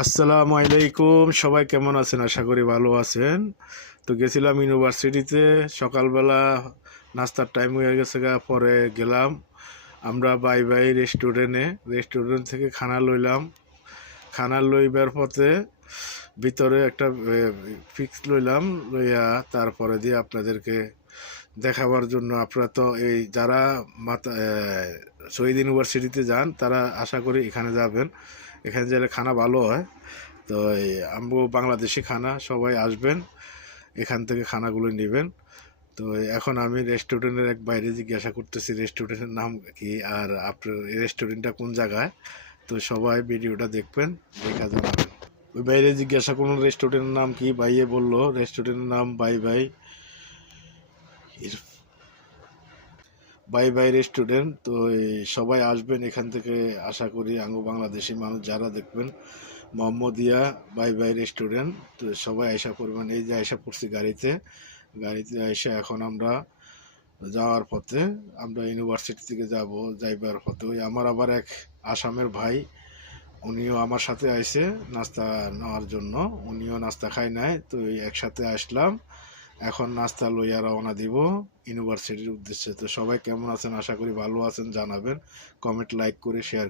আসসালামু আলাইকুম। সবাই কেমন আছেন? আশা করি ভালো আছেন। তো গেছিলাম ইউনিভার্সিটিতে। সকালবেলা নাস্তার টাইম হয়ে গেছে গা, পরে গেলাম। আমরা বাই বাই রেস্টুরেন্টে রেস্টুরেন্ট থেকে খানা লইলাম। খানা লইবার পথে ভিতরে একটা ফিক্স লইলাম। লইয়া তারপরে দিয়ে আপনাদেরকে দেখাবার জন্য আপনারা তো এই যারা মাতা শহীদ ইউনিভার্সিটিতে যান, তারা আশা করি এখানে যাবেন। এখানে গেলে খানা ভালো হয়, তো আমগো বাংলাদেশি খানা, সবাই আসবেন, এখান থেকে খানাগুলো নেবেন। তো এখন আমি রেস্টুরেন্টের এক বাইরে জিজ্ঞাসা করতেছি, রেস্টুরেন্টের নাম কি আর আপনার রেস্টুরেন্টটা কোন জায়গায়? তো সবাই ভিডিওটা দেখবেন, দেখা জানাবেন। ওই বাইরে জিজ্ঞাসা করুন রেস্টুরেন্টের নাম কি? ভাইয়ে বলল, রেস্টুরেন্টের নাম bye bye bye bye restaurant তো সবাই আসবেন এখান থেকে, আশা করি আঙ্গো বাংলাদেশি মানুষ যারা দেখবেন মোহাম্মদিয়া বাই বাই রেস্টুরেন্ট তো, সবাই আশা করবেন। এই যে আশা পড়ছি গাড়িতে গাড়িতে এসে এখন আমরা যাওয়ার পথে, আমরা ইউনিভার্সিটি থেকে যাব, যাইবার পথে। ওই আমার আবার এক আসামের ভাই, উনিও আমার সাথে আইছে নাস্তা নেওয়ার জন্য। উনিও নাস্তা খাই নাই, তো একসাথে আসলাম। এখন নাস্তা লইয়া রওনা দিব ইউনিভার্সিটির উদ্দেশ্যে। তো সবাই কেমন আছেন? আশা করি ভালো আছেন, জানাবেন। কমেন্ট লাইক করে শেয়ার